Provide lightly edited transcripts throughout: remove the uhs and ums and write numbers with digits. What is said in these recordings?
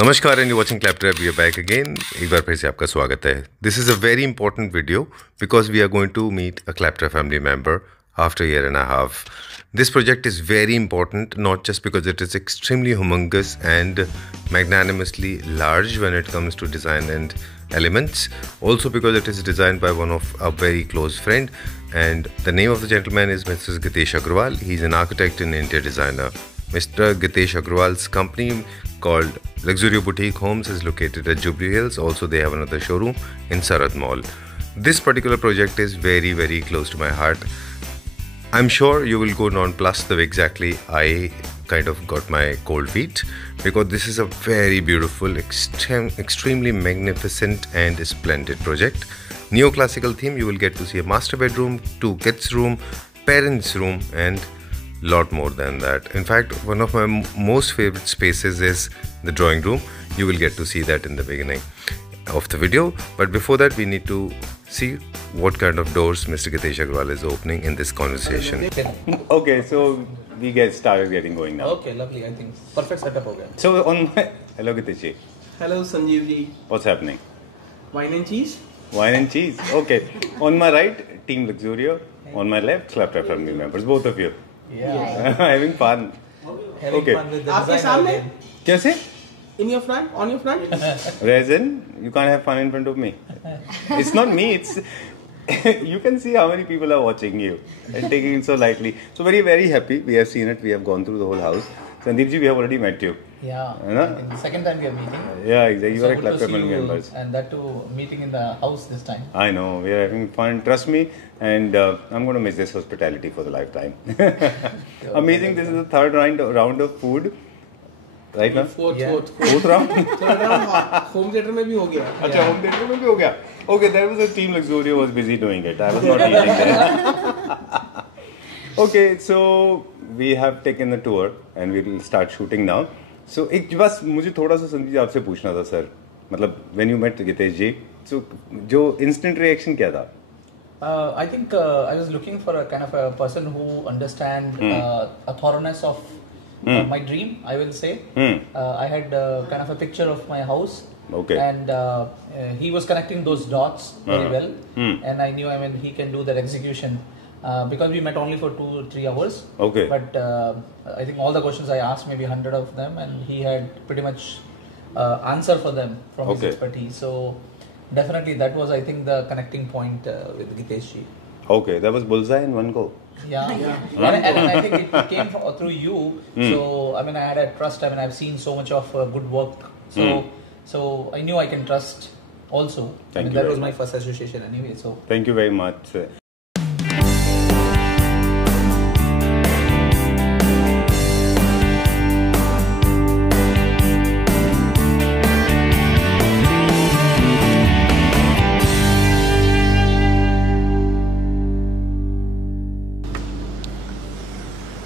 नमस्कार and you watching Claptrap, we are back again. एक बार फिर से आपका स्वागत है। This is a very important video because we are going to meet a Claptrap family member after a year and a half. This project is very important, not just because it is extremely humongous and magnanimously large when it comes to design and elements, also because it is designed by one of a very close friend, and the name of the gentleman is Mr. Gitesh Agrawal. He is an architect and interior designer. Mr. Gitesh Agrawal's company called Luxurio Boutique Homes is located at Jubilee Hills. Also, they have another showroom in Sarad Mall. This particular project is very, very close to my heart. I'm sure you will go nonplussed the way exactly I kind of got my cold feet, because this is a very beautiful, extremely magnificent and splendid project. Neoclassical theme. You will get to see a master bedroom, 2 kids room, parents room, and lot more than that. In fact, one of my most favorite spaces is the drawing room. You will get to see that in the beginning of the video, but before that we need to see what kind of doors Mr. Gitesh Agrawal is opening in this conversation. Okay, so we started getting going now. Okay, lovely. I think perfect setup ho gaya. So on my hello Gitesh ji. Hello Sanjeev ji. What's happening? Wine and cheese. Wine and cheese. Okay. On my right, Team Luxurio. On my left, Claptrap family members. Both of you. Yeah. Having fun. Having Okay. fun with the आपके designer सामने? again. कैसे? In your front? On your front? Resin, you can't have fun in front of me. It's not me. It's you can see how many people are watching you and taking it so lightly. So very, very happy. We have seen it. We have gone through the whole house. Sandeep ji, we have already met you. Yeah. है ना? And the second time we are meeting. Yeah, exactly. You So are a good to Claptrap see family you, members. and that too meeting in the house this time. I know, we are having fun, trust me, and I'm going to miss this hospitality for the lifetime. Amazing, this is the third round of food. Right now? Fourth, Yeah. Fourth round? Third round home theater में भी हो गया. अच्छा, home theater में भी हो गया. Okay, there was a team Luxurio was busy doing it. I was not eating there. Okay, so we have taken the tour and we will start shooting now. So एक बस मुझे थोड़ा सा संदीप जी आपसे पूछना था सर, मतलब when you met Gitesh ji, so जो instant reaction क्या था? I think I was looking for a kind of a person who understand a thoroughness of my dream, I will say. I had kind of a picture of my house. Okay. And he was connecting those dots very well. And I knew, I mean, he can do that execution. Because we met only for 2 or 3 hours. Okay. But I think all the questions I asked, maybe 100 of them, and he had pretty much answer for them from his expertise. So definitely that was, I think, the connecting point with Gitesh ji. Okay, that was bullseye in one go. Yeah. And I think it came through you. So I mean, I had a trust. I mean, I've seen so much of good work. So I knew I can trust also. Thank you That very was my much. first association anyway. So Thank you very much.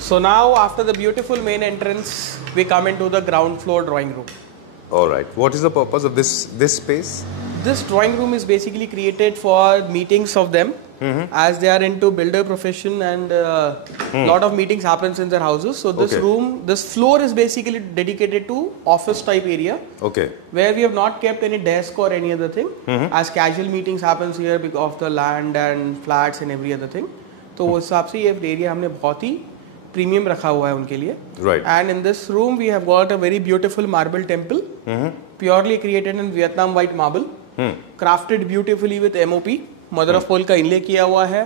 So now after the beautiful main entrance, we come into the ground floor drawing room. All right. What is the purpose of this space? This drawing room is basically created for meetings of them, as they are into builder profession, and lot of meetings happens in their houses. So this room, this floor is basically dedicated to office type area. Okay. Where we have not kept any desk or any other thing, as casual meetings happens here because of the land and flats and every other thing. तो उस हिसाब से ये area हमने बहुत ही premium रखा हुआ है उनके लिए. Right. And in this room we have got a very beautiful marble temple, purely created in Vietnam white marble, crafted beautifully with MOP, mother of pearl का inlay किया हुआ है,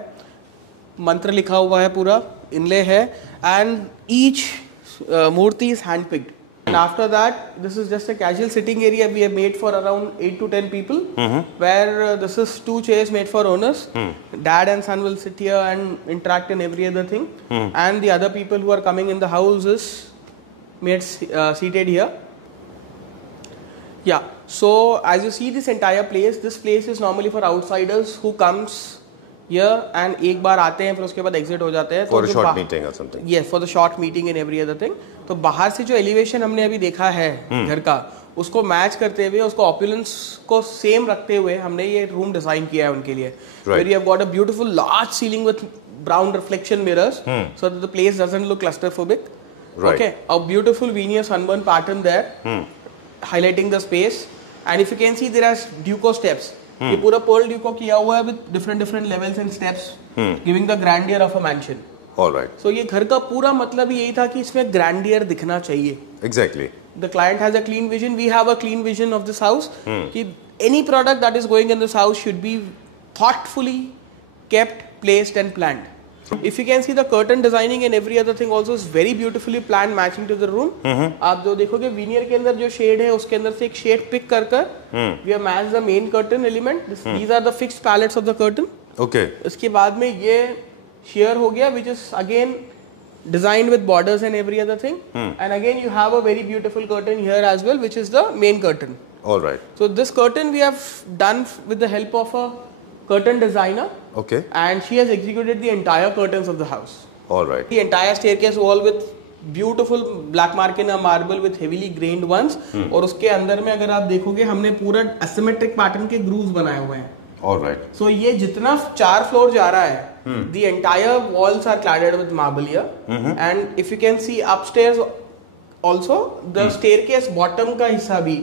मंत्र लिखा हुआ है पूरा, inlay है, and each Murthy is hand picked. And after that, this is just a casual sitting area we have made for around 8 to 10 people, where this is 2 chairs made for owners. Dad and son will sit here and interact in every other thing, and the other people who are coming in the house is made seated here. Yeah, so as you see this entire place, this place is normally for outsiders who comes here and एक बार आते हैं फिर उसके बाद exit हो जाते हैं. For a short meeting or something. Yes, for the short meeting and every other thing. तो बाहर से जो एलिवेशन हमने अभी देखा है घर का, उसको मैच करते हुए, उसको ऑपुलेंस को सेम रखते हुए हमने ये रूम डिजाइन किया है उनके लिए. Where you have got a beautiful large ceiling with brown reflection mirrors, so that the place doesn't look claustrophobic. Right. Okay, a beautiful veneer sunburn pattern there. highlighting the space. And if you can see, there are Duco steps. ये पूरा Pearl Duco किया हुआ है with different levels and steps, giving the grandeur of a mansion. All right. So ये घर का पूरा मतलब यही था कि इसमें grandeur दिखना चाहिए. Exactly. The client has a clean vision. We have a clean vision of this house. कि any product that is going in this house should be thoughtfully kept, placed and planned. If you can see, the curtain designing and every other thing also is very beautifully planned, matching to the room. आप जो देखोगे veneer के अंदर जो shade है उसके अंदर से एक shade pick कर we have matched the main curtain element. These are the fixed palettes of the curtain. Okay. इसके बाद में ये sheer हो गया, which is again designed with borders and every other thing. And again you have a very beautiful curtain here as well, which is the main curtain. All right. So this curtain we have done with the help of a curtain designer. Okay. And she has executed the entire curtains of the house. All right. The entire staircase wall with beautiful black marquina marble with heavily grained ones. और उसके अंदर में अगर आप देखोगे हमने पूरा asymmetric pattern के grooves बनाए हुए हैं. All right. So ये जितना 4 floor जा रहा है, the entire walls are cladded with marble here. And if you can see upstairs also, the staircase bottom का हिस्सा भी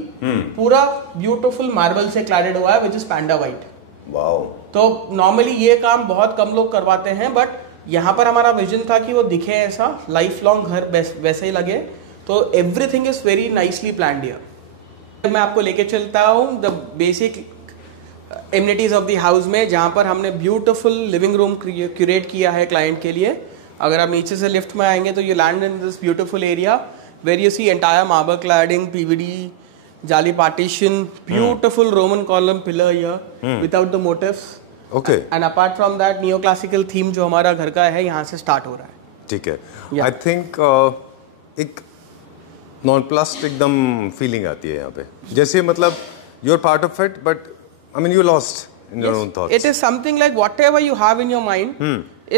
पूरा beautiful marble से cladded हुआ है, which is panda white. Wow. तो नॉर्मली ये काम बहुत कम लोग करवाते हैं, बट यहाँ पर हमारा विजन था कि वो दिखे ऐसा लाइफ लॉन्ग घर वैसे ही लगे. तो everything is very nicely planned here. मैं आपको लेके चलता हूँ the basic amenities of the house में, जहाँ पर हमने ब्यूटीफुल लिविंग रूम क्यूरेट किया है क्लाइंट के लिए. अगर आप नीचे से लिफ्ट में आएंगे तो you land in this beautiful area where you see entire marble cladding, PVD, Jali partition, beautiful Roman column pillar here without the motifs. Okay. And apart from that, neoclassical theme जो हमारा घर का है यहाँ से start हो रहा है. ठीक है. I think एक nonplussed एकदम feeling आती है यहाँ पे. जैसे मतलब you're part of it, but I mean you lost in your own thoughts. It is something like whatever you have in your mind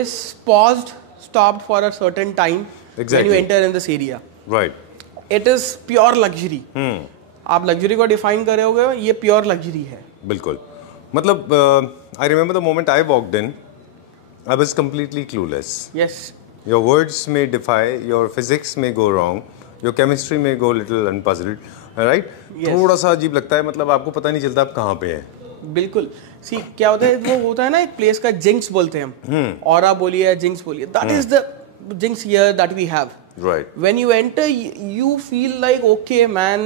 is paused, stopped for a certain time when you enter in this area. Right. It is pure luxury. आप luxury को define कर रहे होगे, ये pure luxury है. बिल्कुल. मतलब I remember the moment I walked in, I was completely clueless. Yes. Your words में डिफाई, योर फिजिक्स में गो रॉन्ग, योर केमिस्ट्री में गो लिटिल अनपजल्ड, राइट? थोड़ा सा अजीब लगता है, मतलब आपको पता नहीं चलता आप कहाँ पे हैं. बिल्कुल. सी क्या होता है, वो होता है ना एक प्लेस का जिंक्स बोलते हैं हम, ऑरा बोलिए या जिंक्स बोलिए, that is the jinx here that we have. Right. When you enter, you feel like, okay, man,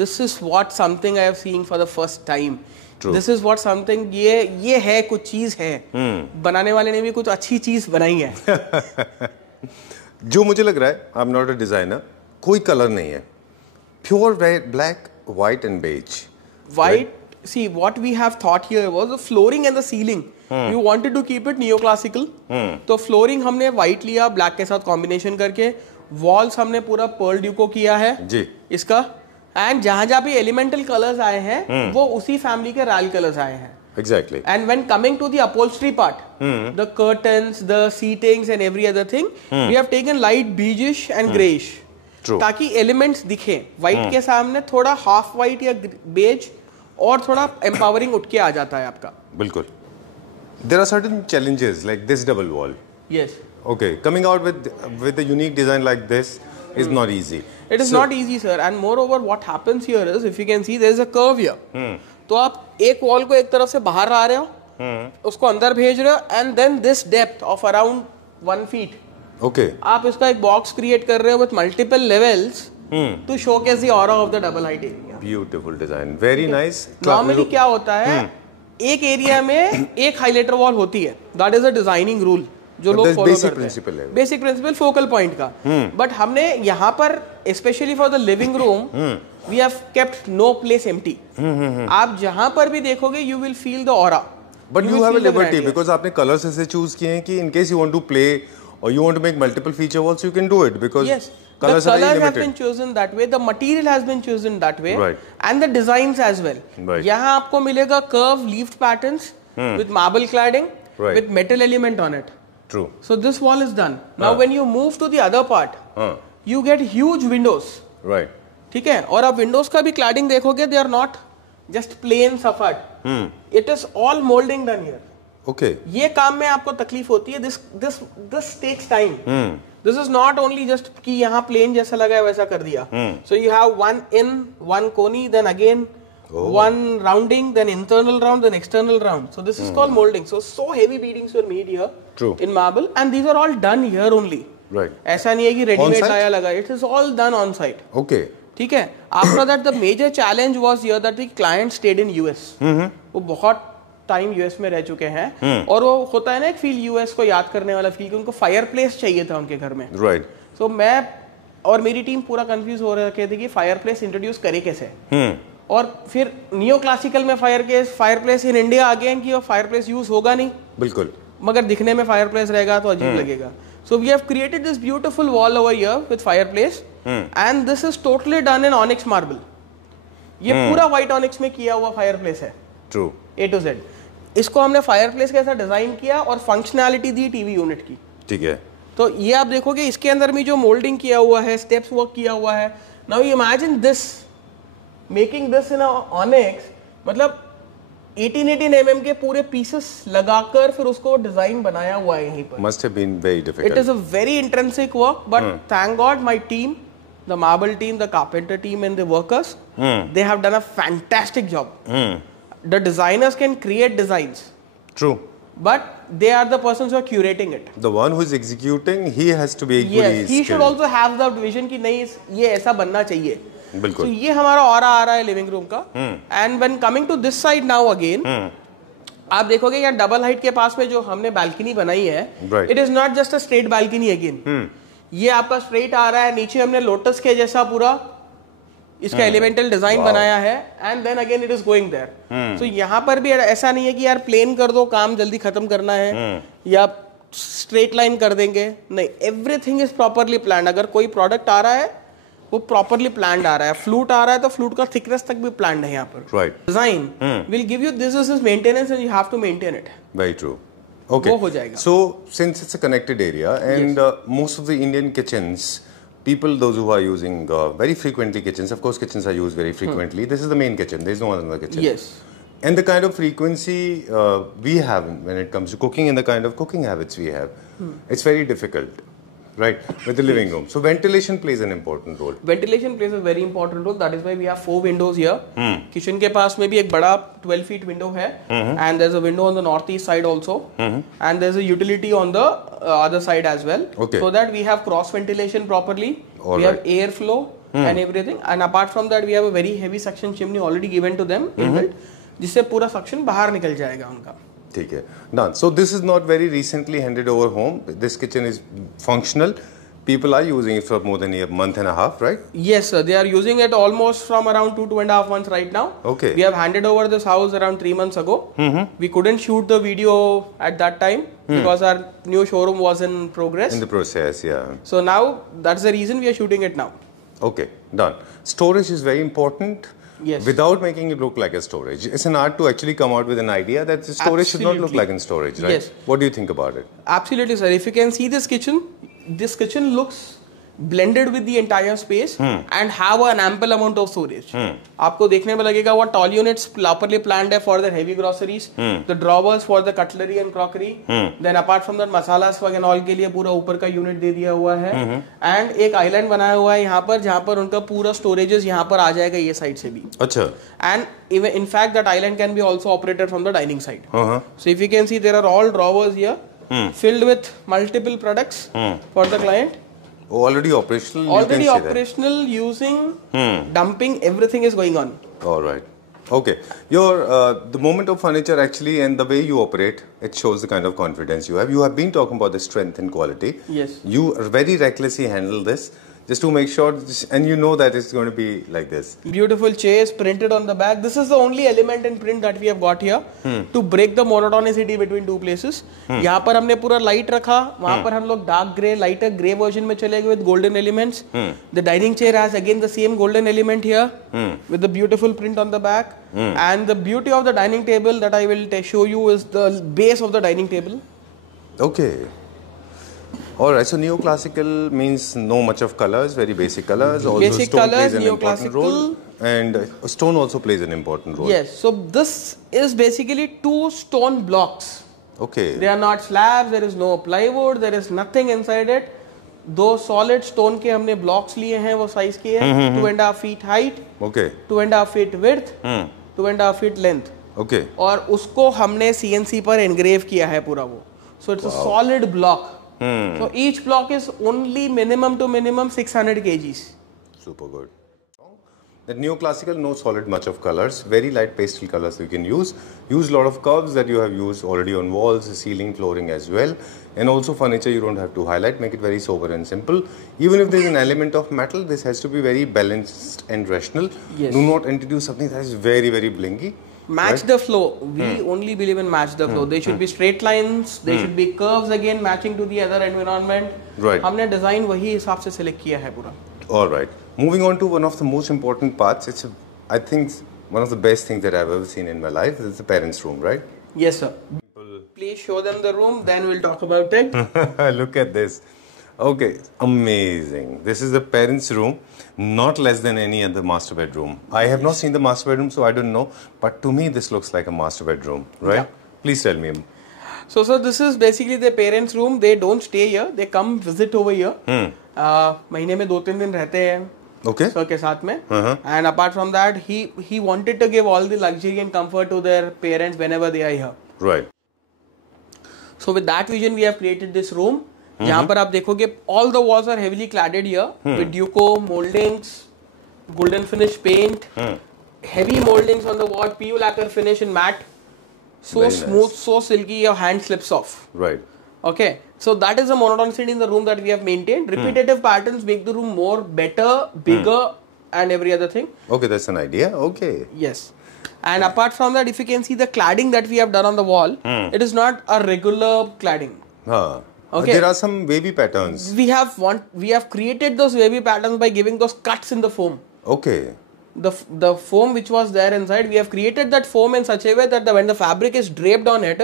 this is what something I have seen for the first time. True. This is what something ये है, कुछ चीज है. बनाने वाले ने भी कुछ अच्छी चीज बनाई है. जो मुझे लग रहा है, I'm not a designer, कोई कलर नहीं है. Pure black, white and beige. White. Right? See, what we have thought here was the flooring and the ceiling. We wanted to keep it neoclassical. तो flooring हमने white लिया, black के साथ combination करके. Walls हमने पूरा पर्ल ड्यूको किया है जी इसका. एंड जहां जहां भी एलिमेंटल कलर्स आए हैं वो उसी फैमिली के रॉयल कलर्स आए हैं. Exactly. And when coming to the upholstery part, the curtains, the seatings and every other thing, we have taken light beigeish and greyish, ताकि एलिमेंट्स दिखे. व्हाइट के सामने थोड़ा हाफ व्हाइट या बेज और थोड़ा एम्पावरिंग उठ के आ जाता है आपका. बिल्कुल. There are certain challenges like this double wall. Yes. Okay, coming out with a unique design like this is not easy. It is not easy, sir. And moreover, what happens here is, if you can see, there is a curve here. तो आप एक wall को एक तरफ से बाहर ला रहे हो, उसको अंदर भेज रहे हो, and then this depth of around 1 feet. Okay. आप इसका एक box create कर रहे हो with multiple levels to showcase the aura of the double height area. Beautiful design, very nice. Normally क्या होता है, एक एरिया में एक हाइलाइटर वॉल होती है. That is a designing rule. जो लोग फॉलो करते हैं, बेसिक प्रिंसिपल फोकल पॉइंट का. बट हमने यहाँ पर specially for the living room we have kept no place empty. आप जहाँ पर भी देखोगे you will feel the aura. But you have a liberty because आपने कलर्स ऐसे चूज किए हैं कि in case you want to play और you want to make multiple feature walls you can do it because colors have been chosen that way, the material has been chosen that way, and the designs as well. यहाँ आपको मिलेगा curve leafed patterns with marble cladding with metal element on it. True. So this wall is done. Now when you move to the other part, you get huge windows. Right. ठीक है. और आप windows का भी cladding देखोगे, they are not just plain suffered. It is all molding done here. Okay. ये काम में आपको तकलीफ होती है. This takes time. This is not only just कि यहाँ प्लेन जैसा लगा है वैसा कर दिया. So you have one in, one coney, then again one rounding, then internal round, then external round. So this is called molding. So heavy beadings were made here. True. In marble, and these are all done here only. Right. ऐसा नहीं है कि ready-made लाया लगा. It is all done on site. Okay. ठीक है. After that, the major challenge was here that the client stayed in US. वो बहुत टाइम यूएस में रह चुके हैं और वो होता है ना एक फील यूएस को याद करने वाला फील कि उनको फायर प्लेस चाहिए था उनके घर में. राइट. सो मैं और मेरी टीम पूरा कंफ्यूज हो रहे थे कि फायर प्लेस इंट्रोड्यूस करे कैसे. और फिर नियो क्लासिकल में fire place in India again की फायर प्लेस यूज होगा नहीं. बिल्कुल. मगर दिखने में फायर प्लेस रहेगा तो अजीब लगेगा. So we have created this beautiful wall over here with fireplace and this is totally done in onyx marble. ये पूरा व्हाइट ऑनिक्स में किया हुआ फायर प्लेस है. ट्रू. A to Z. इसको हमने फायर प्लेस कैसा डिजाइन किया और फंक्शनैलिटी दी टीवी यूनिट की. ठीक है. तो ये आप देखोगे इसके अंदर भी जो मोल्डिंग किया हुआ है, स्टेप्स वर्क किया हुआ है. Now you imagine this making this in onyx, मतलब 18 mm के पूरे पीसेस लगाकर फिर उसको डिजाइन बनाया हुआ है यहीं पर. Must have been very difficult. It is a very intrinsic work but thank God my team, the marble team, the carpenter team and the workers, they have done a fantastic job. The designers can create designs. True. But they are the persons who are curating it. The one who is executing, he has to be equally Yes, he skilled. should also have the vision कि नहीं ये ऐसा बनना चाहिए. बिल्कुल. So ये हमारा aura आ रहा है लिविंग रूम का. And when coming to this side now again, आप देखोगे यहाँ डबल हाइट के पास में जो हमने बालकनी बनाई है, Right. it is not just a straight balcony again. ये आपका स्ट्रेट आ रहा है, नीचे हमने लोटस के जैसा पूरा इसका एलिमेंटल डिजाइन बनाया है and then again it is going there. So यहाँ पर भी ऐसा नहीं है कि यार प्लेन कर दो काम जल्दी खत्म करना है या स्ट्रेट लाइन कर देंगे, नहीं. Everything is properly planned. अगर कोई प्रोडक्ट आ रहा है वो प्रॉपरली प्लान्ड आ रहा है. फ्लूट आ रहा है तो फ्लूट का थिकनेस तक भी प्लान्ड है यहाँ पर. Right. Design will give you this is maintenance and you have to maintain it. Very true. Okay. वो हो जाएगा. So since it's a connected area and most of the Indian kitchens, people, those who are using very frequently kitchens, of course kitchens are used very frequently. This is the main kitchen. There is no other kitchen. Yes. And the kind of frequency we have when it comes to cooking and the kind of cooking habits we have, it's very difficult, right? With the living room. So ventilation plays an important role. Ventilation plays a very important role. That is why we have 4 windows here. Kitchen के पास में भी एक बड़ा 12 feet window है. And there's a window on the northeast side also. And there's a utility on the other side as well. Okay. So that we have cross ventilation properly. All we right. have airflow and everything. And apart from that, we have a very heavy suction chimney already given to them inbuilt, जिससे पूरा suction बाहर निकल जाएगा उनका. ठीक है. Done. So this is not very recently handed over home. This kitchen is functional. People are using it for more than a month and a half, right? Yes, sir. They are using it almost from around 2.5 months right now. Okay. We have handed over this house around 3 months ago. We couldn't shoot the video at that time because our new showroom was in progress. In the process, yeah. So now that's the reason we are shooting it now. Okay, done. Storage is very important. Yes. Without making it look like a storage. It's an art to actually come out with an idea that the storage should not look Absolutely. like in storage, right? Yes. What do you think about it? Absolutely, sir. If you can see this kitchen looks blended with the entire space and have an ample amount of storage. आपको देखने में लगेगा what all units properly planned है for the heavy groceries, the drawers for the cutlery and crockery, then apart from that masalas वगैरह all के लिए पूरा ऊपर का यूनिट दे दिया हुआ है and एक आइलैंड बनाया हुआ है यहाँ पर जहाँ पर उनका पूरा स्टोरेजेस यहाँ पर आ जाएगा ये साइड से भी. अच्छा. And even in fact that island can be also operated from the dining side. So if you can see there are all drawers here filled with multiple products for the client. Already operational. Already you can operational, using, dumping, everything is going on. All right. Okay. Your the moment of furniture actually and the way you operate, it shows the kind of confidence you have. You have been talking about the strength and quality. Yes. You very recklessly handle this just to make sure, and you know that it's going to be like this. Beautiful chairs printed on the back. This is the only element in print that we have got here to break the monotonicity between two places. यहाँ पर हमने पूरा light रखा, वहाँ पर हम लोग dark grey, lighter grey version में चले गए with golden elements. The dining chair has again the same golden element here with the beautiful print on the back. And the beauty of the dining table that I will show you is the base of the dining table. Okay. All right. So neoclassical means no much of colors, very basic colors. Also Basic stone colors, plays an important role, neoclassical. and stone also plays an important role. Yes. So this is basically 2 stone blocks. Okay. They are not slabs. There is no plywood. There is nothing inside it. दो solid stone के हमने blocks लिए हैं, वो size के हैं, 2.5 feet height, Okay. 2.5 feet width, 2.5 feet length. Okay. और उसको हमने CNC पर engrave किया है पूरा वो. So it's a solid block. So each block is only minimum to minimum 600 kgs. Super good. That neoclassical, no solid much of colors, very light pastel colors you can use. Use a lot of curves that you have used already on walls, ceiling, flooring as well. And also furniture you don't have to highlight, make it very sober and simple. Even if there is an element of metal, this has to be very balanced and rational. Yes. Do not introduce something that is very, very blinky. Match the flow. We only believe in match the flow. They should be straight lines. They should be curves again, matching to the other environment. Right. हमने design वही हिसाब से select किया है पूरा. All right. Moving on to one of the most important parts. I think, one of the best things that I've ever seen in my life. This is the parents' room, right? Yes, sir. Please show them the room, then we'll talk about it. Look at this. Okay, amazing. This is the parents' room, not less than any other master bedroom. I have not seen the master bedroom, so I don't know. But to me, this looks like a master bedroom, right? Yeah. Please tell me. So, sir, this is basically the parents' room. They don't stay here. They come visit over here. महीने में 2-3 दिन रहते हैं. Okay. Sir के साथ में. And apart from that, he wanted to give all the luxury and comfort to their parents whenever they are here. Right. So with that vision, we have created this room. जहाँ पर आप देखोगे all the walls are heavily cladded here with Duco moldings, golden finish paint, heavy moldings on the wall, PU lacquer finish in matte, so Very smooth, nice. so silky, your hand slips off. Right. Okay, so that is the monotonicity in the room that we have maintained. Repetitive patterns make the room more better, bigger, and every other thing. Okay, that's an idea. Okay. Yes. And apart from that, if you can see the cladding that we have done on the wall, it is not a regular cladding. Okay. There are some wavy patterns. We have created those wavy patterns by giving those cuts in the foam. Okay. The foam which was there inside, we have created that foam in such a way that when the fabric is draped on it,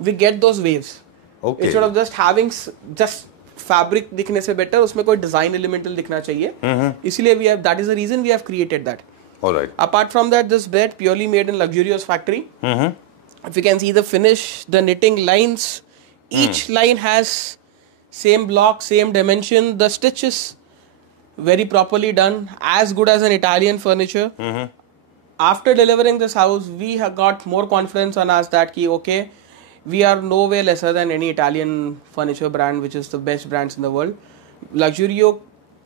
we get those waves. Okay. Instead of just having just fabric दिखने से better, उसमें कोई design elemental दिखना चाहिए. इसीलिए that is the reason we have created that. All right. Apart from that, this bed purely made in luxurious factory. If you can see the finish, the knitting lines, each line has same block, same dimension. The stitch is very properly done, as good as an Italian furniture. After delivering this house, we have got more confidence on us that okay, we are no way lesser than any Italian furniture brand, which is the best brands in the world. Luxurio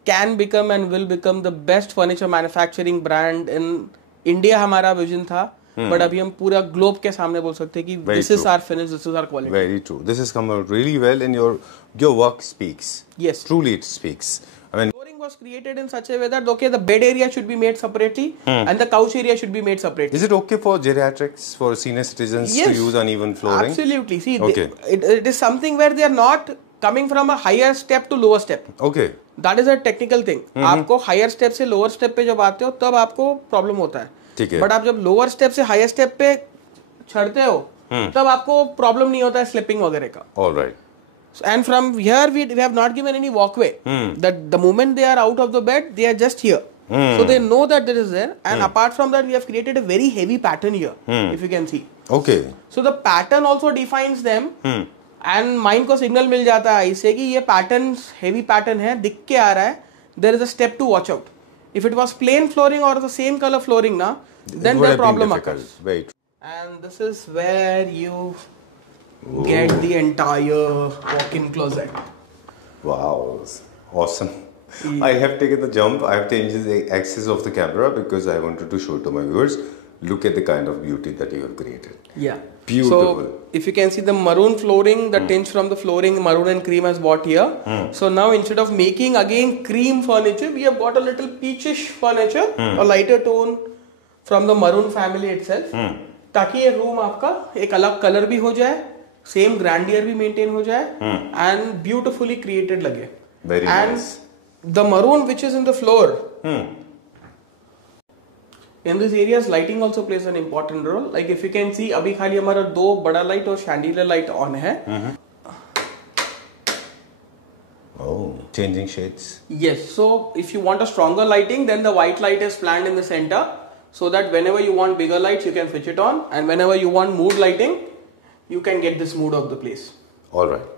can become and will become the best furniture manufacturing brand in India. हमारा vision था, but अभी हम पूरा globe के सामने बोल सकते हैं कि this is our finish, this is our quality. Very true. This has come out really well, and your work speaks. Yes. Truly, it speaks. I mean, Flooring was created in such a way that the bed area should be made separately and the couch area should be made separately. is it okay for geriatrics, for senior citizens to use uneven flooring? Absolutely. See, Okay. it is something where they are not coming from a higher step to lower step. Okay. That is a technical thing. आपको higher step से lower step पे जब आते हो तब आपको problem होता है. ठीक है. But आप जब lower step से higher step पे चढ़ते हो तब आपको problem नहीं होता है slipping वगैरह का. All right. And from here we have not given any walkway. That the moment they are out of the bed, they are just here. So they know that there is there. And apart from that, we have created a very heavy pattern here, if you can see. Okay. So the pattern also defines them. And mind को signal मिल जाता है इससे कि ये pattern heavy pattern है, दिख के आ रहा है. There is a step to watch out. If it was plain flooring or the same color flooring na, then the problem occurs. Very true. And this is where you get the entire walk-in closet. Wow. Awesome. I have taken the jump. I have changed the axis of the camera because I wanted to show it to my viewers. Look at the kind of beauty that you have created. Yeah. Beautiful. So if you can see the maroon flooring, the tinge from the flooring, maroon and cream has bought here. So now instead of making again cream furniture, we have got a little peachish furniture, a lighter tone from the maroon family itself. ताकि ये room आपका एक अलग colour भी हो जाए, same grandeur भी maintain हो जाए, and beautifully created लगे. Very and nice. The maroon which is in the floor. In this areas, lighting also plays an important role. Like if you can see, अभी खाली हमारा 2 बड़ा light और chandelier light on है. Oh, changing shades. Yes. So if you want a stronger lighting, then the white light is planned in the center, so that whenever you want bigger lights, you can switch it on, and whenever you want mood lighting, you can get this mood of the place. All right.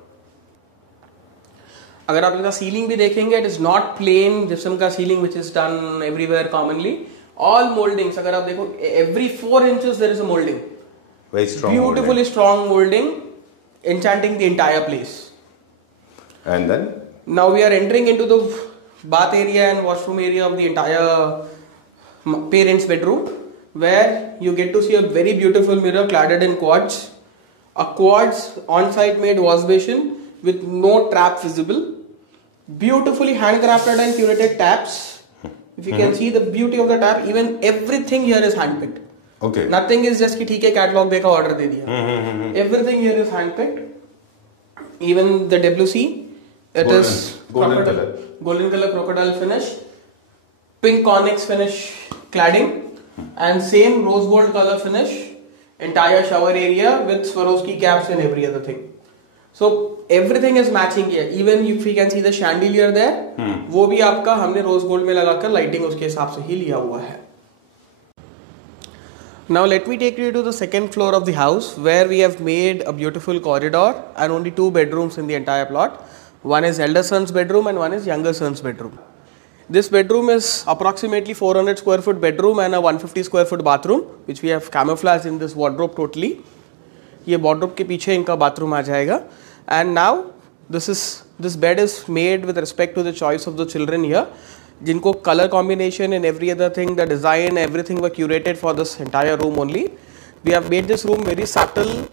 अगर आप इनका ceiling भी देखेंगे, it is not plain gypsum का ceiling which is done everywhere commonly. All moldings, अगर आप देखो, every 4 inches there is a molding. Very strong. Beautifully molding. strong molding, enchanting the entire place. And then? Now we are entering into the bath area and washroom area of the entire parents' bedroom, where you get to see a very beautiful mirror cladded in quartz. A quartz on-site made wash basin with no trap visible. Beautifully handcrafted and curated taps. If you can see the beauty of the tap, even everything here is handpicked. Okay. Nothing is just कि ठीक है catalogue देखा order दे दिया. Everything here is handpicked. Even the WC, it is golden color. Golden color crocodile finish, pink onyx finish cladding, and same rose gold color finish. Entire shower area with Swarovski caps and every other thing. So everything is matching here. Even if you can see the chandelier there, वो भी आपका हमने rose gold में लगाकर lighting उसके हिसाब से ही लिया हुआ है. Now let me take you to the second floor of the house, where we have made a beautiful corridor and only 2 bedrooms in the entire plot. One is elder son's bedroom and one is younger son's bedroom. This bedroom is approximately 400 square foot bedroom and a 150 square foot bathroom, which we have camouflaged in this wardrobe totally. ये wardrobe के पीछे इनका bathroom आ जाएगा. And now this bed is made with respect to the choice of the children here, जिनको color combination and every other thing, the design, everything were curated for this entire room only. We have made this room very subtle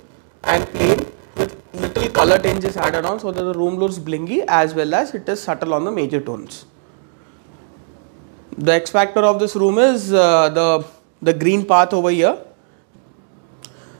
and plain with little color tinges added on, so that the room looks blingy as well as it is subtle on the major tones. The X factor of this room is the green path over here.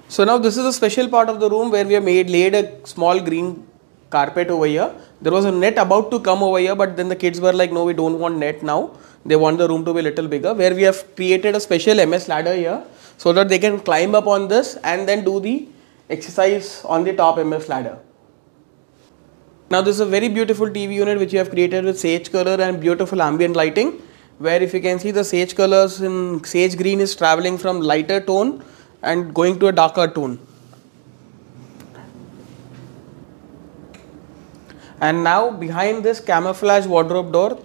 So now this is a special part of the room where we have laid a small green carpet over here. There was a net about to come over here, but then the kids were like, no, we don't want net now. They want the room to be a little bigger, where we have created a special MS ladder here so that they can climb up on this and then do the exercise on the top MS ladder. Now this is a very beautiful TV unit which we have created with sage color and beautiful ambient lighting, where if you can see the sage colors in sage green is traveling from lighter tone and going to a darker tone. And now behind this camouflage wardrobe door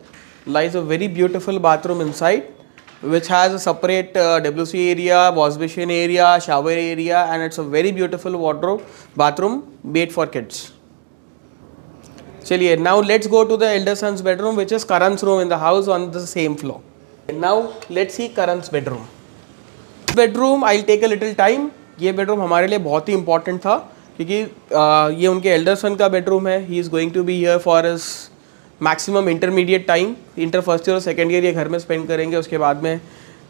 lies a very beautiful bathroom inside, which has a separate WC area, wash basin area, shower area, and it's a very beautiful wardrobe bathroom made for kids. Chaliye, now let's go to the elder son's bedroom, which is Karan's room in the house on the same floor. Now let's see Karan's bedroom. Bedroom I'll take a little time. ये bedroom हमारे लिए बहुत ही important था, क्योंकि ये उनके elder son का bedroom है. He is going to be here for his maximum intermediate time. Inter first year और second year ये घर में spend करेंगे. उसके बाद में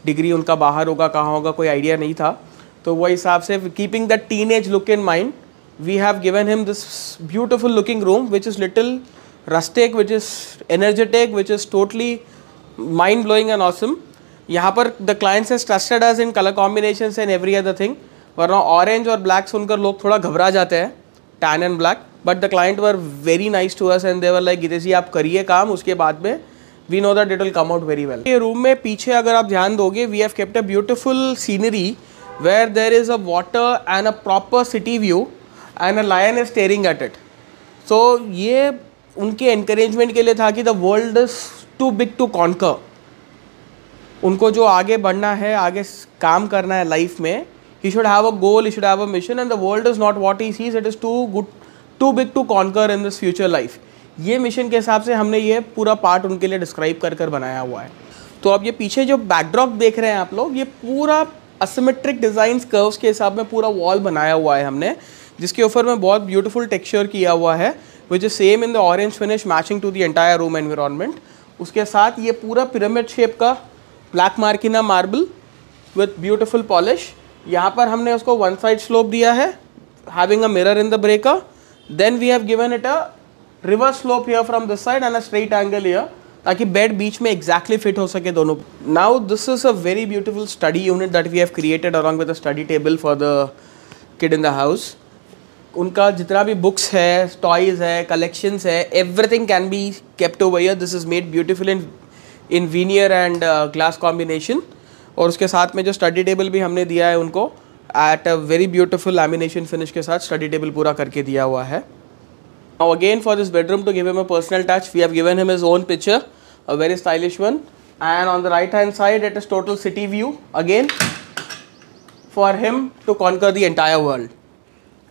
degree उनका बाहर होगा, कहाँ होगा कोई idea नहीं था. तो वो हिसाब से keeping that teenage look in mind, we have given him this beautiful looking room, which is little rustic, which is energetic, which is totally mind blowing and awesome. यहाँ पर the clients has trusted us in color combinations and every other thing. वरना orange और black सुनकर लोग थोड़ा घबरा जाते हैं, tan and black. But the client were very nice to us and they were like, Gitesh जी आप करिए काम, उसके बाद में we know that it will come out very well. ये रूम में पीछे अगर आप ध्यान दोगे, we have kept a beautiful scenery where there is a water and a proper city view and a lion is staring at it. So ये उनके encouragement के लिए था कि the world is too big to conquer. उनको जो आगे बढ़ना है, आगे काम करना है लाइफ में, he should have a goal, he should have a mission, and the world is not what he sees, it is too big to conquer in this future life. ये मिशन के हिसाब से हमने ये पूरा पार्ट उनके लिए डिस्क्राइब कर कर बनाया हुआ है. तो अब ये पीछे जो बैकड्रॉप देख रहे हैं आप लोग, ये पूरा असिमेट्रिक डिज़ाइंस कर्व्स के हिसाब में पूरा वॉल बनाया हुआ है हमने, जिसके ऊपर में बहुत ब्यूटीफुल टेक्सचर किया हुआ है, which is same in the orange finish matching to the entire room environment. उसके साथ ये पूरा पिरामिड शेप का black marquina marble with beautiful polish. यहाँ पर हमने उसको वन साइड स्लोप दिया है, having a mirror in the breaker. Then we have given it a reverse slope here from this side and a straight angle here, ताकि bed बीच में exactly fit हो सके दोनों. Now this is a very beautiful study unit that we have created along with a study table for the kid in the house. उनका जितना भी books है, टॉयज़ है, कलेक्शंस है, everything can be kept over here. This is made beautiful in veneer and glass combination. और उसके साथ में जो स्टडी टेबल भी हमने दिया है उनको, at a very beautiful lamination finish के साथ स्टडी टेबल पूरा करके दिया हुआ है. Now again for this bedroom, to give him a personal touch, we have given him his own picture, a very stylish one. And on the right hand side, it is total city view again for him to conquer the entire world.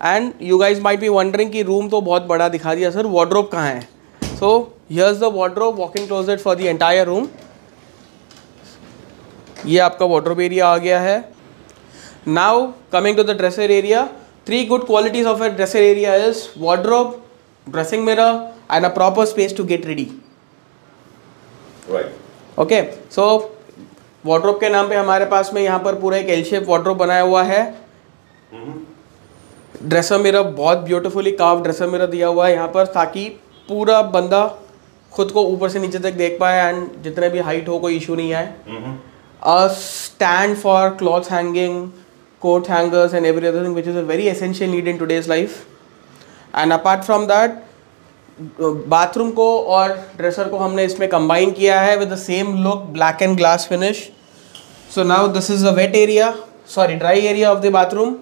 And you guys might be wondering कि room तो बहुत बड़ा दिखा दिया sir, wardrobe कहाँ है? So here's the wardrobe, walk-in closet for the entire room. ये आपका wardrobe area आ गया है. Now coming to the dresser area, 3 good qualities of a dresser area is wardrobe, dressing mirror and a proper space to get ready. Right. Okay, so wardrobe के नाम पे हमारे पास में यहाँ पर पूरा एक L shape wardrobe बनाया हुआ है. ड्रेसर मिरर बहुत ब्यूटीफुली कार्व ड्रेसर मिरर दिया हुआ है यहाँ पर, ताकि पूरा बंदा खुद को ऊपर से नीचे तक देख पाए एंड जितने भी हाइट हो कोई इशू नहीं आए. A stand for clothes hanging, coat hangers and every other thing, which is a very essential need in today's life. And apart from that, bathroom को और ड्रेसर को हमने इसमें कंबाइन किया है with the same look, black and glass finish. So now this is the dry area of the bathroom,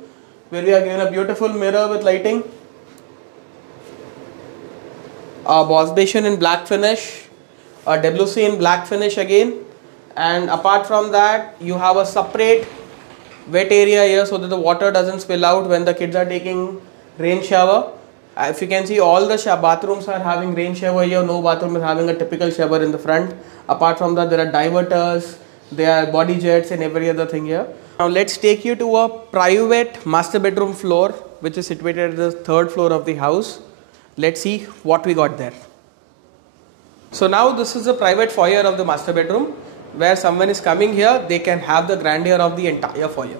where we are given a beautiful mirror with lighting, a wash basin in black finish, a WC in black finish again, and apart from that you have a separate wet area here so that the water doesn't spill out when the kids are taking rain shower. If you can see, all the bathrooms are having rain shower here. No bathroom is having a typical shower in the front. Apart from that, there are diverters, there are body jets and every other thing here. Now let's take you to a private master bedroom floor, which is situated at the 3rd floor of the house. Let's see what we got there. So now this is the private foyer of the master bedroom, where someone is coming here, they can have the grandeur of the entire foyer.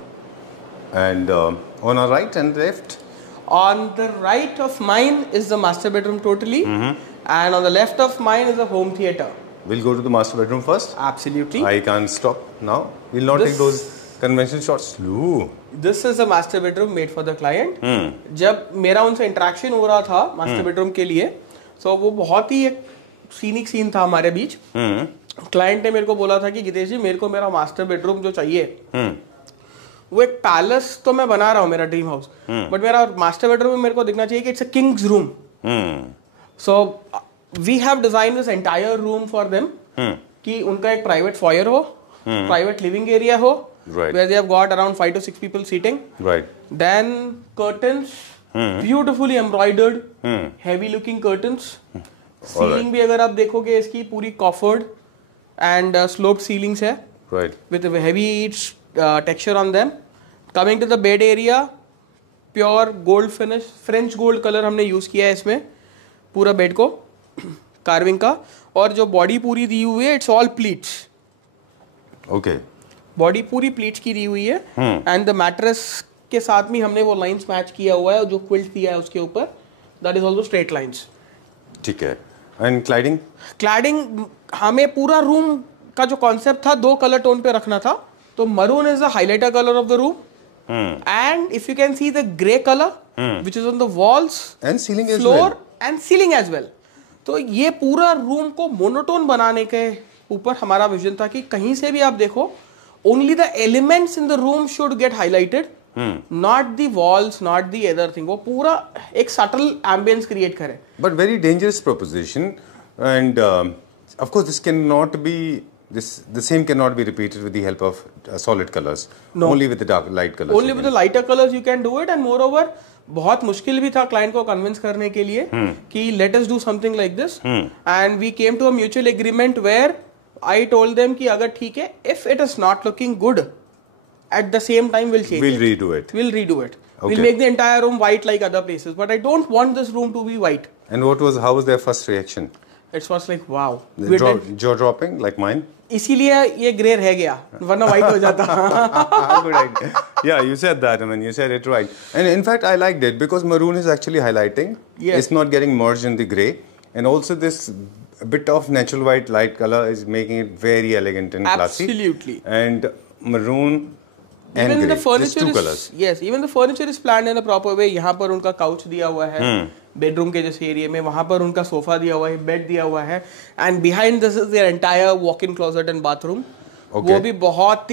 And on our right and left? On the right of mine is the master bedroom totally, and on the left of mine is the home theater. We'll go to the master bedroom first. Absolutely. I can't stop now. We'll not take those conventional shots. Ooh. This is a master bedroom made for the client. जब मेरा उनसे interaction हो रहा था master bedroom के लिए, तो वो बहुत ही एक सीनिक सीन था हमारे बीच. क्लाइंट ने मेरे को बोला था कि गितेश जी, मेरे को मेरा मास्टर बेडरूम जो चाहिए वो एक पैलेस तो मैं बना रहा हूँ, मेरा ड्रीम हाउस, बट मेरा मास्टर बेडरूम में मेरे को दिखना चाहिए कि it's a king's room. So we have design this entire room for them, कि उनका एक प्राइवेट फॉयर हो, प्राइवेट लिविंग एरिया हो, where they have got around 5 to 6 people sitting. Right. Then curtains, beautifully embroidered, heavy looking curtains. Ceiling भी अगर आप देखोगे इसकी पूरी coffered and sloped ceilings है. Right. With a heavy texture on them. Coming to the bed area, pure gold finish, French gold color हमने use किया है इसमें पूरा बेड को, कार्विंग का. और जो बॉडी पूरी दी हुई है, it's all pleats. Okay. Body पूरी प्लीट्स की दी हुई है, एंड द मैट्रेस के साथ में हमने वो लाइंस मैच किया हुआ है, जो क्विल्ट दिया है उसके ऊपर, that is also straight lines. ठीक है. एंड क्लैडिंग हमें पूरा रूम का जो कॉन्सेप्ट था 2 कलर टोन पे रखना था. तो maroon is the highlighter colour of the room, and if you can see the grey colour which is on the walls and ceiling as floor and ceiling as well. तो ये पूरा room को monotone बनाने के ऊपर हमारा vision था कि कहीं से भी आप देखो, only the elements in the room should get highlighted, not the walls, not the other thing. वो पूरा एक सटल एम्बियंस क्रिएट करे. But very dangerous proposition, end of course this can not be the same cannot be repeated with the help of solid colors. No. Only with the dark light colors. Only with the lighter colors you can do it, and moreover बहुत मुश्किल भी था client को convince करने के लिए कि let us do something like this, and we came to a mutual agreement where I told them कि अगर ठीक है, if it is not looking good, at the same time we'll change it. We'll redo it. Okay. We'll make the entire room white like other places, but I don't want this room to be white. And how was their first reaction? It was like wow. Jaw dropping like mine. इसीलिए ये grey रह गया, वरना white हो जाता. Good idea. Yeah, you said that. I mean, you said it right. And in fact, I liked it because maroon is actually highlighting. Yes. It's not getting merged in the gray. And also this bit of natural white light color is making it very elegant and classy. Absolutely. And maroon and even grey. The furniture Just 2 is, colors. Yes, even the furniture is planned in a proper way. यहाँ पर उनका couch दिया हुआ है. Bedroom के जैसे area में, वहां पर उनका सोफा दिया हुआ है, बेड दिया हुआ है, and behind this is their entire walk in closet and bathroom. Okay. वो भी बहुत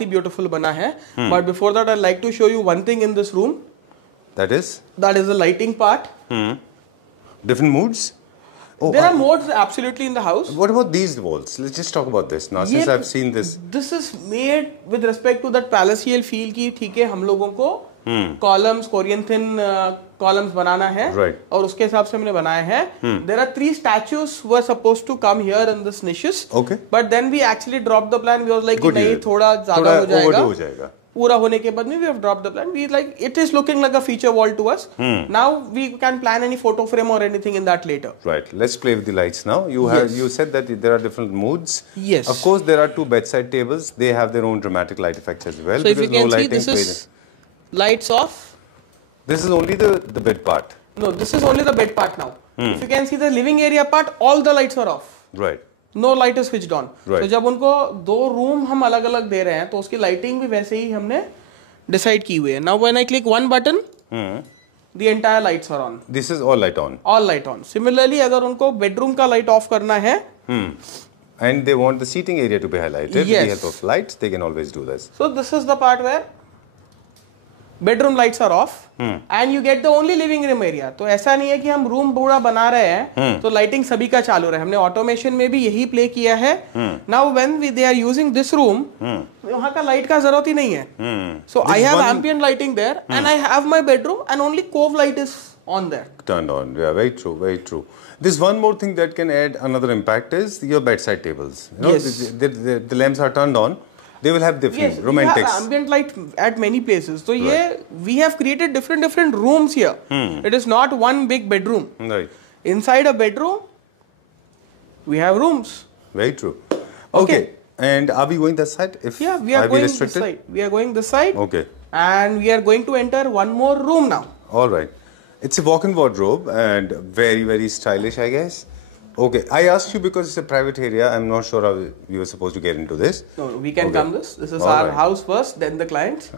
ही ब्यूटीफुल बना है. But before that I like to show you one thing in this room. That is the lighting part. different moods. Oh, There are modes absolutely in the house. what about these walls? Let's just talk about this now, since I've seen this. This is made with respect to that palacial feel की ठीक है, हम लोगों को columns, Corinthian columns बनाना है. Right. और उसके हिसाब से हमने बनाया है. There are 3 statues were supposed to come here in this niches. Okay. But then we actually dropped the plan. We was like Good नहीं, idea. थोड़ा ज़्यादा हो जाएगा. overdo हो जाएगा. पूरा होने के बाद में we have dropped the plan. We like it is looking like a feature wall to us. Now we can plan any photo frame or anything in that later. Right. Let's play with the lights now. Yes. You said that there are different moods. Yes. Of course, there are 2 bedside tables. They have their own dramatic light effects as well. So if you because can no see, this lighting is lights off. This is only the bed part. No, this is only the bed part now. If you can see the living area part, all the lights are off. Right. No light is switched on. Right. तो जब उनको 2 room हम अलग अलग दे रहे हैं तो उसकी लाइटिंग भी वैसे ही हमने डिसाइड की हुई है. Now when I click one button, the entire lights are on. This is all light on. All light on. Similarly, अगर उनको बेडरूम का लाइट ऑफ करना है, And they want the seating area to be highlighted with the Yes. help of lights. They can always do this. so this is the part where bedroom lights are off and you get the only living room area. तो ऐसा नहीं है कि हम room पूरा बना रहे हैं तो लाइटिंग सभी का चालू रहे. हमने ऑटोमेशन में भी यही प्ले किया है. Now when they are using this room, वहां का लाइट का जरूरत ही नहीं है. So I have ambient lighting there and I have my bedroom and only cove light is on there. Turned on. Yeah, very true, very true. There's one more thing that can add another impact is your bedside tables. You know, Yes. the lamps are turned on. They will have different Yes, we romantics. have ambient light at many places. So ये we have created different rooms here. It is not one big bedroom. Right. Inside a bedroom, we have rooms. Very true. Okay. And are we going that side? If Yeah, we are going this restricted? side. We are going this side. Okay. And we are going to enter one more room now. All right. It's a walk-in wardrobe and very, very stylish, I guess. Okay. I asked you because it's a private area. I'm not sure how we were supposed to get into this. No, we can Okay. come this. This is All our right. house first, then the clients.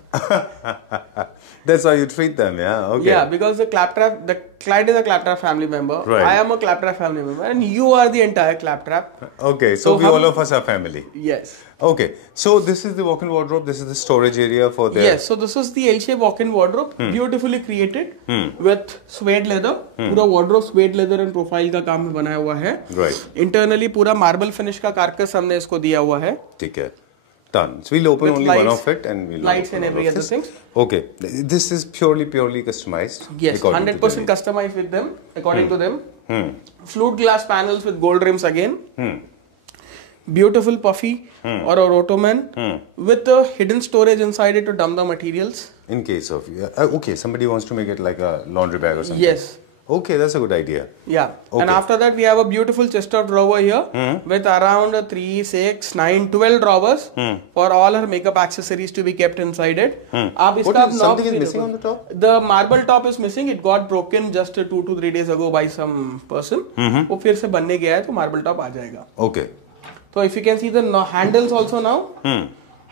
That's how you treat them, yeah? Okay. Yeah, because the client is a Claptrap family member. Right. I am a Claptrap family member, and you are the entire Claptrap. Okay. So, So we हम- all of us are family. Yes. Okay. So this is the walk-in wardrobe. This is the storage area for their... Yes, so this is the L-shaped walk-in wardrobe, beautifully created with suede leather. पूरा wardrobe suede leather and profile का काम में बनाया हुआ है. Right. Internally पूरा marble finish का carcass हमने इसको दिया हुआ है. Take care. Done. So we'll open With only lights- one of it and we'll lights open and all every of other this. things. Okay. This is purely customized. Yes, according to 100% them. customized with them, according to them. Flute glass panels with gold rims again. Beautiful puffy or a ottoman with a hidden storage inside it to dump the materials. In case of... okay, somebody wants to make it like a laundry bag or something. Yes. Okay, that's a good idea. Yeah. Okay. And after that we have a beautiful chest of drawer here with around 3, 6, 9, 12 drawers for all her makeup accessories to be kept inside it. आप इसका What is, knob something is भी missing देखो. on the top? The marble top is missing. It got broken just 2 to 3 days ago by some person. वो फिर से बनने गया है तो marble top आ जाएगा. Okay. So if you can see the handles also now.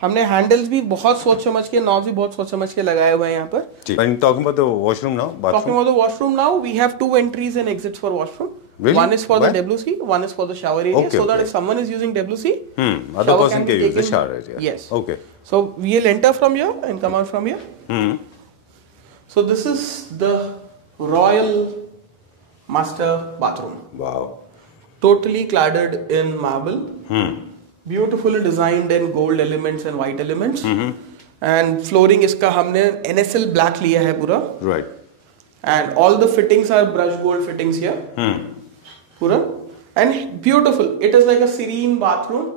हमने handles भी बहुत सोच समझ के, knobs भी बहुत सोच समझ के लगाए हुए हैं यहाँ पर. And talking about the washroom now, bathroom. Talking about the washroom now, we have 2 entries and exits for washroom. Really? One is for Why? the WC, one is for the shower area, Okay, so that okay. if someone is using WC, Other shower person can be can use the taken- shower area. Yes. Okay. So we'll enter from here and come out from here. So this is the royal master bathroom, Wow. totally cladded in marble, beautifully designed in gold elements and white elements, and flooring इसका हमने NSL black लिया है पूरा. Right. And all the fittings are brushed gold fittings here. Pura. And beautiful. It is like a serene bathroom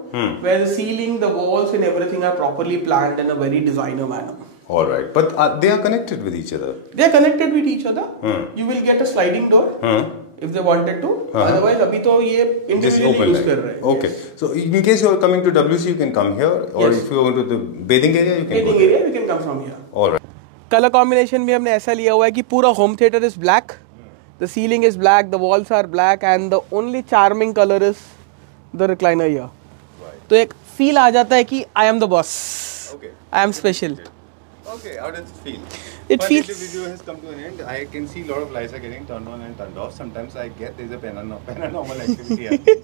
where the ceiling, the walls and everything are properly planned in a very designer manner. All right. But they are connected with each other. They are connected with each other. You will get a sliding door if they wanted to. Otherwise, अभी तो ये Just individually open use like. कर रहे हैं. Okay. So in case you are coming to WC, you can come here. Or Yes. if you are going to the bathing area, you can Bathing go there. area, we can come from here. All right. Colour combination भी हमने ऐसा लिया हुआ है कि पूरा home theatre is black, the ceiling is black, the walls are black and the only charming colour is the recliner here. तो एक फील आ जाता है कि I am the boss, I am special. Okay, how does it feel? It Finally, feels- the video has come to an end. I can see a lot of lights are getting turned on and turned off. Sometimes I get there's a paranormal activity happening.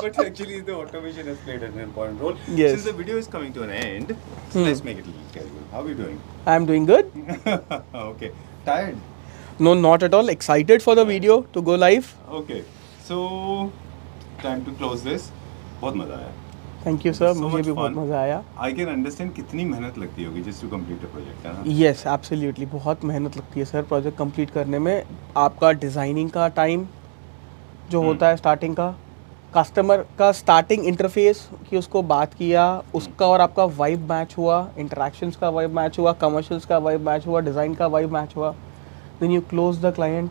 But actually the automation has played an important role. Yes. Since the video is coming to an end, so let's make it a little casual. How are you doing? I'm doing good. Okay. Tired? No, not at all. Excited for the video to go live. Okay. So time to close this. बहुत मजा आया. Thank you sir, So मुझे much भी बहुत fun. मज़ा आया. I can understand कितनी मेहनत लगती होगी just to complete a project, है ना? यस एब्सोल्युटली, बहुत मेहनत लगती है सर प्रोजेक्ट कंप्लीट करने में. आपका डिज़ाइनिंग का टाइम जो होता है, स्टार्टिंग का, कस्टमर का स्टार्टिंग इंटरफेस कि उसको बात किया, उसका और आपका वाइब मैच हुआ, इंटरेक्शंस का वाइब मैच हुआ, कमर्शियल्स का वाइब मैच हुआ, डिज़ाइन का वाइब मैच हुआ, then you close the client.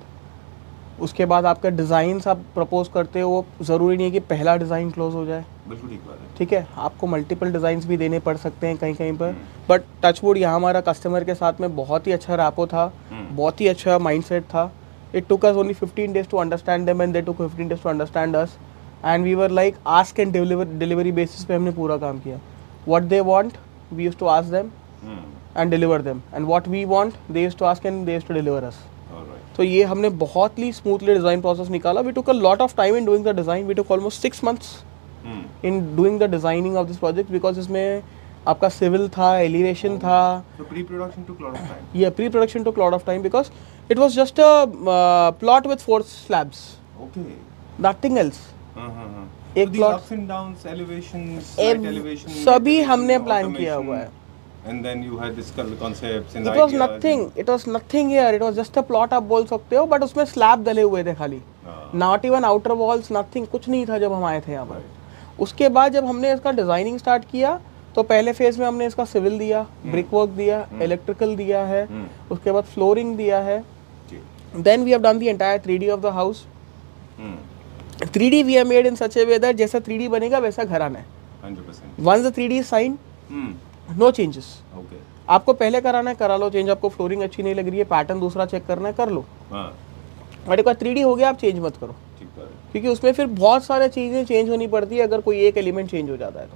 उसके बाद आपका डिज़ाइंस आप प्रपोज करते हो, वो ज़रूरी नहीं है कि पहला डिज़ाइन क्लोज हो जाए. बिल्कुल ठीक बात है. ठीक है, आपको मल्टीपल डिज़ाइंस भी देने पड़ सकते हैं कहीं कहीं पर. बट टचवुड यहाँ हमारा कस्टमर के साथ में बहुत ही अच्छा रैपो था, बहुत ही अच्छा माइंडसेट था. It took us only 15 days to understand them and they took 15 days to understand us. And we were like ask and delivery basis पे हमने पूरा काम किया. What they want we used to ask them and deliver them, and what we want they used to ask and they used to deliver us. Alright. तो ये हमने बहुत ही स्मूथली डिज़ाइन प्रोसेस निकाला. We took a lot of time in doing the design. We took almost 6 months in doing the designing of this project because इसमें आपका civil था, elevation था. So pre-production took a lot of time. Yeah, pre-production took a lot of time because it was just a plot with 4 slabs, Okay. nothing else. So एक these plot ups and downs, elevations, slight elevation, सभी elevation, हमने plan किया automation, हुआ है. And then you had this color concepts and It was ideas nothing. It was nothing here. It was just a plot आप बोल सकते हो, but उसमें slab डले हुए थे खाली. Not even outer walls, nothing. कुछ नहीं था जब हम आए थे यहाँ पर. उसके बाद जब हमने इसका डिज़ाइनिंग स्टार्ट किया तो पहले फेज में हमने इसका सिविल दिया, ब्रिक वर्क दिया, इलेक्ट्रिकल दिया है, उसके बाद फ्लोरिंग दिया है. Then we have done the entire 3D of the house. 3D we have made in such a way that जैसा 3D बनेगा वैसा घर आना है. 100%. Once the 3D is sign, no changes. Okay. आपको पहले कराना है करा लो चेंज. आपको फ्लोरिंग अच्छी नहीं लग रही है, पैटर्न दूसरा चेक करना है, कर लो. हाँ, और एक बार 3D हो गया आप चेंज मत करो, ठीक बात है. क्योंकि उसमें फिर बहुत सारी चीज़ें चेंज होनी पड़ती है अगर कोई एक एलिमेंट चेंज हो जाता है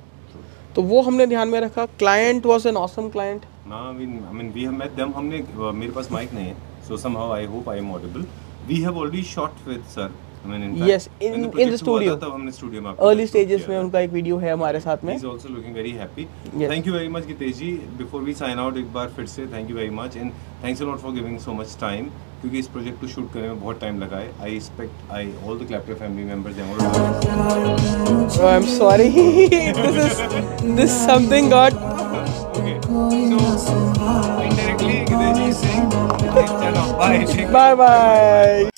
तो वो हमने ध्यान में रखा. Client was an awesome client. No, I mean we have met them. हमने मेरे पास माइक नहीं है, so somehow I hope I am audible. We have already shot with sir. I mean in fact, Yes, in the project हुआ studio. था, तब हमने studio में early stages में उनका एक वीडियो है हमारे साथ में. He's also looking very happy. Yes. Thank you very much Gitesh ji. Before we sign out एक बार फिर से thank you very much and thanks a lot for giving so much time. क्योंकि इस प्रोजेक्ट को शूट करने में बहुत टाइम लगा है. I expect all the Claptrap family members they are all. Oh, I'm sorry. this something got. Okay. So indirectly Gitesh ji is saying, okay, chalo, bye. Bye bye.